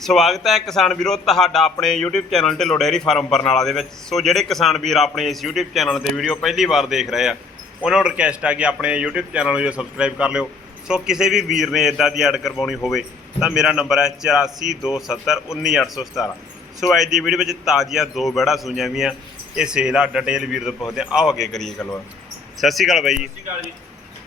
ਸਵਾਗਤ ਹੈ ਕਿਸਾਨ ਵੀਰੋ, ਤੁਹਾਡਾ ਆਪਣੇ YouTube channel Dhillon dairy farm Barnala ਦੇ ਵਿੱਚ। ਸੋ ਜਿਹੜੇ ਕਿਸਾਨ ਵੀਰ ਆਪਣੇ ਇਸ YouTube ਚੈਨਲ ਤੇ ਵੀਡੀਓ ਪਹਿਲੀ ਵਾਰ ਦੇਖ ਰਹੇ ਆ, ਉਹਨਾਂ ਨੂੰ ਰਿਕਵੈਸਟ ਆ ਕਿ ਆਪਣੇ YouTube ਚੈਨਲ ਨੂੰ ਸਬਸਕ੍ਰਾਈਬ ਕਰ ਲਿਓ। ਸੋ ਕਿਸੇ ਵੀ ਵੀਰ ਨੇ ਇਦਾਂ ਦੀ ਐਡ ਕਰਵਾਉਣੀ ਹੋਵੇ, ਤਾਂ ਮੇਰਾ ਨੰਬਰ ਹੈ 8427191817 ਸੋ ਅੱਜ ਦੀ ਵੀਡੀਓ ਵਿੱਚ ਤਾਜ਼ੀਆਂ ਦੋ ਬੜਾ ਸੂਈਆਂ ਵੀਆਂ। ਇਹ ਸੇਲ ਆ, ਡਿਟੇਲ ਵੀਰ ਤੋਂ ਪੁੱਛਦੇ ਹਾਂ। ਆਓ ਅੱਗੇ ਕਰੀਏ ਗੱਲਬਾਤ। ਸਤਿ ਸ਼੍ਰੀ ਅਕਾਲ ਬਾਈ ਜੀ। ਸਤਿ ਸ਼੍ਰੀ ਅਕਾਲ ਜੀ।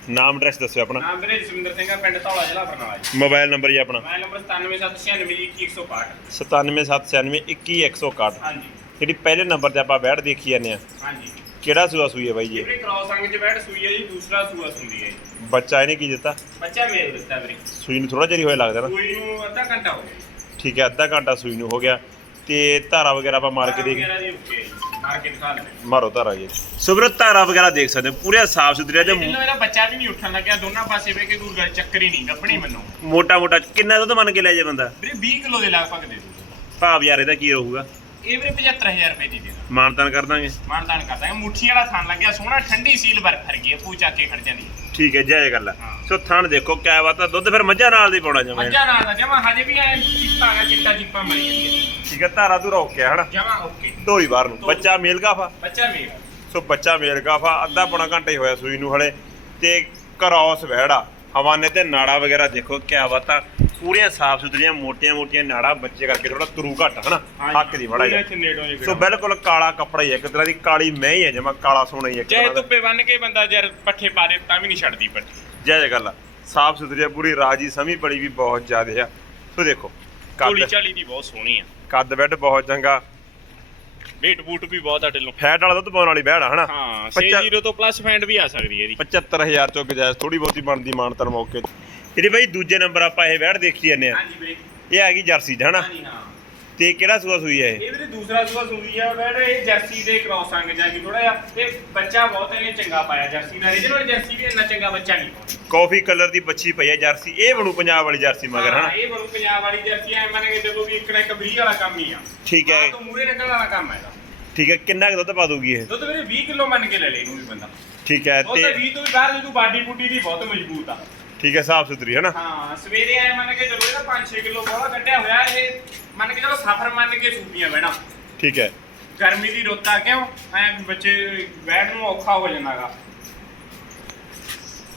ਨਾਮ ਐਡਰੈਸ ਦੱਸਿਓ ਆਪਣਾ। ਨਾਮ ਵੀਰੇ ਜਸਵਿੰਦਰ ਸਿੰਘ ਆ ਪਿੰਡ ਧੌਲਾ ਜ਼ਿਲ੍ਹਾ ਬਰਨਾਲਾ ਜੀ। ਮੋਬਾਈਲ ਨੰਬਰ ਜੀ ਆਪਣਾ। ਮੋਬਾਈਲ ਨੰਬਰ 9776916165 97796 ਹਾਂਜੀ। ਜਿਹੜੀ ਪਹਿਲੇ ਨੰਬਰ ਤੇ ਆਪਾਂ ਬੈਠ ਦੇਖੀ ਜਾਂਦੇ ਆ ਹਾਂਜੀ। ਕਿਹੜਾ ਸੂਆ ਸੂਈ ਹੈ ਬਾਈ ਜੀ? ਵੀਰੇ ਕ੍ਰਾਸ ਅੰਗ ਚ ਬੈਠ ਸੂਈ ਹੈ ਜੀ ਦੂਸਰਾ ਸੂਆ ਸੁੰਦੀ ਹੈ ਜੀ। ਬੱਚਾ ਇਹਨੇ ਕੀ ਦਿੱਤਾ? ਬੱਚਾ ਮੇਲ ਦਿੱਤਾ ਵੀਰੇ। ਸੂਈ ਨੂੰ ਥੋੜਾ ਚਿਰ ਹੀ ਹੋਇਆ ਲੱਗਦਾ ਨਾ। ਸੂਈ ਨੂੰ ਅੱਧਾ ਘੰਟਾ ਹੋ ਗਿਆ। ਜੀ। ਠੀਕ ਹੈ ਅੱਧਾ ਘੰਟਾ ਸੂਈ ਨੂੰ ਹੋ ਗਿਆ। ਤੇ ਧਾਰਾ ਵਗੈਰਾ ਆਪਾਂ ਮਾਰ ਕੇ ਦੇਖ। ਮਾਰ ਕੇ ਦਿਖਾ ਦੇ ਮਾਰੋ ਧਾਰਾ ਜੀ। ਸੁਬਰ ਧਾਰਾ ਵਗੈਰਾ ਦੇਖ ਸਕਦੇ ਹੋ ਪੂਰੇ ਸਾਫ਼ ਸੁਥਰੇ ਤੇ ਜਿੰਨਾ ਮੇਰਾ ਬੱਚਾ ਵੀ ਨਹੀਂ ਉੱਠਣ ਲੱਗਿਆ ਦੋਨਾਂ ਪਾਸੇ ਵੇ ਕੇ ਕੋਈ ਗੱਲ ਚੱਕਰ ਹੀ ਨਹੀਂ ਗੱਪਣੀ ਮੈਨੂੰ। ਮੋਟਾ ਮੋਟਾ ਕਿੰਨਾ ਦੁੱਧ ਮੰਨ ਕੇ ਲੈ ਜੇ ਬੰਦਾ? ਵੀਰੇ 20 ਕਿਲੋ ਦੇ ਲਗਭਗ ਦੇ ਦੂੰ। ਭਾਵ ਯਾਰ ਇਹਦਾ ਕੀ ਰਹੂਗਾ? ਇਹ ਵੀਰੇ 75000 ਰੁਪਏ ਦੀ ਦੇ ਦਾਂ। ਮਾਨਤਾਨ ਕਰ ਦਾਂਗੇ। ਮਾਨਦਾਨ ਕਰਦਾ ਹੈ ਮੁੱਠੀ ਵਾਲਾ ਥਣ ਲੱਗਿਆ ਸੋਹਣਾ ਠੰਡੀ ਸੀਲ ਬਰਫ ਫਰ ਗਈ ਪੂ ਚੱਕ ਕੇ ਖੜ ਜਾਂਦੀ। ਠੀਕ ਹੈ ਜੈ ਗੱਲ ਆ। ਹਾਂ। ਸੋ ਥਣ ਦੇਖੋ ਕਿਆ ਬਾਤ ਆ ਦੁੱਧ ਫਿਰ ਮੱਝਾਂ ਨਾਲ ਦੀ ਪਾਉਣਾ ਜਮਾ। ਮੱਝਾਂ ਨਾਲ ਦਾ ਜਮਾ ਹਜੇ ਵੀ ਐ ਚਿੱਟਾ ਗਾ ਚਿੱਟਾ ਚਿੱਪਾ ਮਰੀ ਜਾਂਦੀ ਹੈ। ਠੀਕ ਹੈ ਧਾਰਾ ਤੂੰ ਰੋਕਿਆ ਹਨਾ? ਜਮਾ ਓਕੇ। ਢੋਰੀ ਬਾਹਰ ਨੂੰ। ਬੱਚਾ ਮੇਲ ਗਾਫਾ? ਬੱਚਾ ਮੇਰਾ ਸੋ ਬੱਚਾ ਮੇਲ ਗਾਫਾ ਅੱਧਾ ਪੌਣਾ ਘੰਟਾ ਹੀ ਹੋਇਆ ਸੂਈ ਨੂੰ ਹਲੇ। ਤੇ ਕਰੌਸ ਵਹਿੜਾ ਹਵਾਨੇ ਤੇ ਨਾੜਾ ਵਗੈਰਾ ਦੇਖੋ ਕਿਆ ਬਾਤਾਂ ਪੂਰੀਆਂ ਸਾਫ਼ ਸੁਥਰੀਆਂ ਮੋਟੀਆਂ ਮੋਟੀਆਂ ਨਾੜਾ ਬੱਚੇ ਕਰਕੇ ਥੋੜਾ ਤੁਰੂ ਘੱਟ ਹਨਾ? ਹੱਕ ਦੀ ਵੜਾ ਜਾ ਸੋ ਬਿਲਕੁਲ ਕਾਲਾ ਕੱਪੜਾ ਹੀ ਹੈ ਇੱਕ ਤਰ੍ਹਾਂ ਦੀ ਕਾਲੀ ਮੈਂ ਹੀ ਹੈ ਜਮਾ ਕਾਲਾ ਸੋਨਾ ਹੀ ਹੈ ਇੱਕ ਚਾਹੇ ਤਰ੍ਹਾਂ ਦਾ। ਧੁੱਪੇ ਬੰਨ ਕੇ ਬੰਦਾ ਜਰ ਪੱਠੇ ਪਾ ਦੇ ਤਾਂ ਵੀ ਨਹੀਂ ਛੱਡਦੀ ਪੱਠੇ। ਜੈ ਜੈ ਗੱਲ ਆ ਸਾਫ਼ ਸੁਥਰੀ ਆ ਪੂਰੀ ਰਾਜੀ ਸਮੀ ਬੜੀ ਵੀ ਬਹੁਤ ਜ਼ਿਆਦਾ ਆ। ਸੋ ਦੇਖੋ ਚੋਲੀ ਕੱਦ ਚਾਲੀ ਦੀ ਬਹੁਤ ਸੋਹਣੀ ਆ। ਕੱਦ ਬੈੱਡ ਬਹੁਤ ਚੰਗਾ। ਵੇਟ ਬੂਟ ਵੀ ਬਹੁਤ ਆ ਢਿੱਲੋਂ ਫੈਟ ਵਾਲਾ ਦੁੱਧ ਪਾਉਣ ਵਾਲੀ ਬਹਿੜ ਆ ਹਨਾ? ਹਾਂ ਪੱਚਾ- 60 ਤੋਂ ਪਲੱਸ ਫੈਂਡ ਵੀ ਆ ਸਕਦੀ ਹੈ ਇਹਦੀ। 75000 ਚੋਂ ਗਜਾਇਜ਼ ਥੋੜੀ ਬਹੁਤੀ ਬਣਦੀ ਮਾਨਤਨ ਮੌਕੇ ਤੇ। ਜਿਹੜੀ ਬਾਈ ਦੂਜੇ ਨੰਬਰ ਆਪਾਂ ਇਹ ਬੈੜ ਦੇਖੀ ਜਾਂਦੇ ਆ ਹਾਂਜੀ ਵੀਰੇ। ਇਹ ਹੈਗੀ ਜਰਸੀ ਹਨਾ? ਹਾਂਜੀ ਹਾਂ। ਤੇ ਕਿਹੜਾ ਸੂਆ ਸੂਈ ਹੈ ਇਹ? ਇਹ ਵੀਰੇ ਦੂਸਰਾ ਸੂਆ ਸੁਣੀ ਆ ਬੈਡ ਇਹ ਜਰਸੀ ਦੇ ਕ੍ਰਾਸ ਅੰਗ ਜਾ ਕੇ ਥੋੜਾ ਜਿਹਾ ਤੇ ਬੱਚਾ ਬਹੁਤ ਇਹਨੇ ਚੰਗਾ ਪਾਇਆ ਜਰਸੀ ਦਾ ਰੀਜਨਲ ਜਰਸੀ ਵੀ ਇੰਨਾ ਚੰਗਾ ਬੱਚਾ ਨਹੀਂ। ਕਾਫੀ ਕਲਰ ਦੀ ਬੱਚੀ ਪਈ ਹੈ ਜਰਸੀ ਇਹ ਬਣੂ ਪੰਜਾਬ ਵਾਲੀ ਜਰਸੀ ਮਗਰ ਹਾਂ, ਹਨਾ? ਇਹ ਬਣੂ ਪੰਜਾਬ ਵਾਲੀ ਜਰਸੀ ਐ ਮੰਨ ਕੇ ਜਦੋਂ ਵੀ ਇੱਕ ਨਾ ਇੱਕ ਬਰੀ ਵਾਲਾ ਕੰਮ ਹੀ ਆ। ਠੀਕ ਹੈ। ਤੋਂ ਮੂਰੇ ਨਿਕਲਣ ਵਾਲਾ ਕੰਮ ਹੈ ਇਹਦਾ। ਠੀਕ ਹੈ ਕਿੰਨਾ ਕੁ ਦੁੱਧ ਪਾ ਦੂਗੀ ਇਹ? ਦੁੱਧ ਵੀਰੇ 20 ਕਿਲੋ ਮੰਨ ਕੇ ਲੈ ਲੈ ਇਹਨੂੰ ਵੀ ਬੰਦਾ। ਠੀਕ ਹੈ ਉਹ ਤਾਂ ਤੇ 20 ਤੋਂ ਵੀ ਬਾਹਰ ਜਦੋਂ ਬਾਡੀ ਬੁੱਡੀ ਦੀ ਬਹੁਤ ਮਜ਼ਬੂਤ ਆ। ਠੀਕ ਹੈ ਸਾਫ਼ ਸੁਥਰੀ ਹਨਾ ਹਾਂ ਸਵੇਰੇ ਆਏ ਮੰਨ ਕੇ ਚਲੋ ਇਹਦਾ 5-6 ਕਿਲੋ ਬੋਲਾ ਕੱਢਿਆ ਹੋਇਆ ਇਹ। ਮੰਨ ਕੇ ਚਲੋ ਸਫਰ ਮੰਨ ਕੇ ਸੂਪੀਆਂ ਬਹਿਣਾ। ਠੀਕ ਹੈ। ਗਰਮੀ ਦੀ ਰੁੱਤ ਆ ਕਿਉਂ? ਐ ਬੱਚੇ ਬੈਠ ਨੂੰ ਔਖਾ ਹੋ ਜਾਂਦਾਗਾ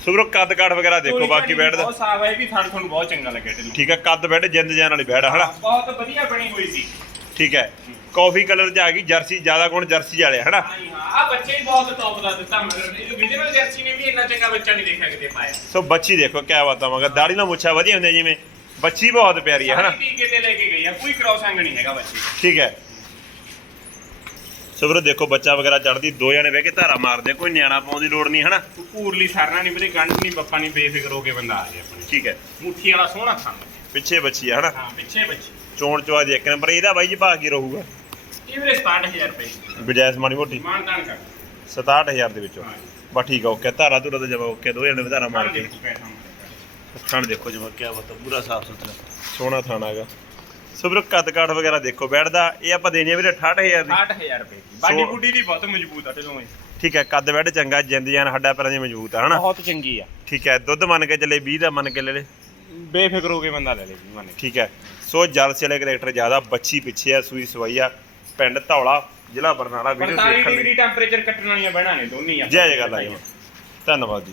ਸੁਬਰੋ ਕੱਦ ਕਾਠ ਵਗੈਰਾ ਦੇਖੋ ਬਾਕੀ ਬੈੜ ਦਾ ਬਹੁਤ ਸਾਫ਼ ਹੈ ਇਹ ਵੀ ਥਾਣ ਤੁਹਾਨੂੰ ਬਹੁਤ ਚੰਗਾ ਲੱਗਿਆ ਢਿੱਲੋਂ। ਠੀਕ ਹੈ ਕੱਦ ਬੈਡ ਜਿੰਦ ਜਾਨ ਵਾਲੀ ਬੈੜ ਆ ਹਨਾ ਬਹੁਤ ਵਧੀਆ ਬਣੀ ਹੋਈ ਸੀ। ਠੀਕ ਹੈ। ਕਾਫੀ ਕਲਰ ਚ ਆ ਗਈ ਜਰਸੀ ਜ਼ਿਆਦਾ ਗੁਣ ਜਰਸੀ ਵਾਲੇ ਹਨਾ? ਹਾਂ ਆ ਬੱਚੇ ਵੀ ਬਹੁਤ ਟੌਪ ਦਾ ਦਿੱਤਾ ਮਗਰ ਇਹ ਵਿਜਨਲ ਜਰਸੀ ਨੇ ਵੀ ਇੰਨਾ ਚੰਗਾ ਬੱਚਾ ਨਹੀਂ ਦੇਖਿਆ ਕਿਤੇ ਪਾਇਆ। ਸੋ ਬੱਚੀ ਦੇਖੋ ਕਿਆ ਬਾਤਾਂ ਮਗਰ ਦਾੜੀ ਨਾਲ ਮੁੱਛਾਂ ਵਧੀਆ ਹੁੰਦੀਆਂ ਜਿਵੇਂ। ਬੱਚੀ ਬਹੁਤ ਪਿਆਰੀ ਹੈ ਹਨਾ? ਟੀਕੇ ਤੇ ਲੈ ਕੇ ਗਈ ਆ ਕੋਈ ਕ੍ਰਾਸ ਅੰਗ ਨਹੀਂ ਹੈਗਾ ਬੱਚੇ। ਠੀਕ ਹੈ। ਸੋ ਵੀਰੋ ਦੇਖੋ ਬੱਚਾ ਵਗੈਰਾ ਚੜਦੀ ਦੋ ਜਣੇ ਬਹਿ ਕੇ ਧਾਰਾ ਮਾਰਦੇ ਕੋਈ ਨਿਆਣਾ ਪਾਉਣ ਦੀ ਲੋੜ ਨਹੀਂ ਹਨਾ? ਪੂਰਲੀ ਸਰਨਾ ਨਹੀਂ ਵੀਰੇ ਗੰਢ ਨਹੀਂ ਬੱਪਾ ਨਹੀਂ ਬੇਫਿਕਰ ਹੋ ਕੇ ਬੰਦਾ ਆ ਜਾਏ ਆਪਣੇ। ਠੀਕ ਹੈ। ਮੁੱਠੀ ਵਾਲਾ ਸੋਹਣਾ ਥਾਂ ਪਿੱਛੇ ਬੱਚੀ ਹੈ ਹਨਾ? ਹਾਂ ਪਿੱਛੇ ਬੱਚੇ। ਚੋਣ ਚਵਾ ਦੀ ਇੱਕ ਨੰਬਰ ਇਹਦਾ ਬਾਈ ਜੀ ਭਾਅ ਕੀ ਰਹੂਗਾ? ਇਹ ਵੀਰੇ 67000 ਰੁਪਏ ਗੁਜਾਇਸ਼ ਮਾੜੀ ਮੋਟੀ। ਮਾਨਦਾਨ ਕਰ। 67000 ਦੇ ਵਿੱਚੋਂ। ਹਾਂ ਬਾ ਠੀਕ ਆ ਓਕੇ ਧਾਰਾ ਧੁਰਾ ਤਾਂ ਜਮਾ ਓਕੇ ਦੋ ਜਣੇ ਧਾਰਾ ਮਾਰ ਕੇ। ਥਣ ਦੇਖੋ ਜਮਾ ਕਿਆ ਬਾਤ ਪੂਰਾ ਸਾਫ਼ ਸੁਥਰਾ। ਸੋਹਣਾ ਥਾਣਾ ਹੈਗਾ। ਸੋ ਵੀਰੋ ਕੱਦ ਕਾਠ ਵਗੈਰਾ ਦੇਖੋ ਬੈਠਦਾ ਇਹ ਆਪਾਂ ਦੇਣੀ ਆ ਵੀਰੇ 68000 ਦੀ। 60000 ਰੁਪਏ ਦੀ। ਬਾਡੀ ਸੋ- ਬੁੱਡੀ ਦੀ ਬਹੁਤ ਮਜ਼ਬੂਤ ਆ ਢਿੱਲੋਂ ਇਹ ਠੀਕ ਹੈ ਕੱਦ ਬੈਠ ਚੰਗਾ ਜਿੰਦ ਜਾਨ ਹੱਡਾ ਪੈਰਾਂ ਦੀ ਮਜ਼ਬੂਤ ਆ ਹਨਾ? ਬਹੁਤ ਚੰਗੀ ਆ। ਠੀਕ ਹੈ ਦੁੱਧ ਮੰਨ ਕੇ ਚੱਲੇ 20 ਦਾ ਮੰਨ ਕੇ ਲੈ ਲੈ। ਬੇਫਿਕਰ ਹੋ ਕੇ ਬੰਦਾ ਲੈ ਲੇ ਜੀ ਮੰਨ ਠੀਕ ਹੈ। ਸੋ ਜਲਸੇ ਵਾਲੇ ਕਰੈਕਟਰ ਜ਼ਿਆਦਾ ਬੱਚੀ ਪਿੱਛੇ ਆ ਸੂਈ ਸਵਾਈ ਆ ਪਿੰਡ ਧੌਲਾ ਜ਼ਿਲ੍ਹਾ ਬਰਨਾਲਾ ਵੀਡੀਓ 45 ਦੇਖਣ ਲਈ। ਡਿਗਰੀ ਟੈਂਪਰੇਚਰ ਕੱਟਣ ਵਾਲੀਆਂ ਬਹਿਣਾ ਨੇ ਦੋਨੀ ਆ ਜੈ ਜੈ ਗੱਲ ਆ। ਜੀ ਧੰਨਵਾਦ ਜੀ।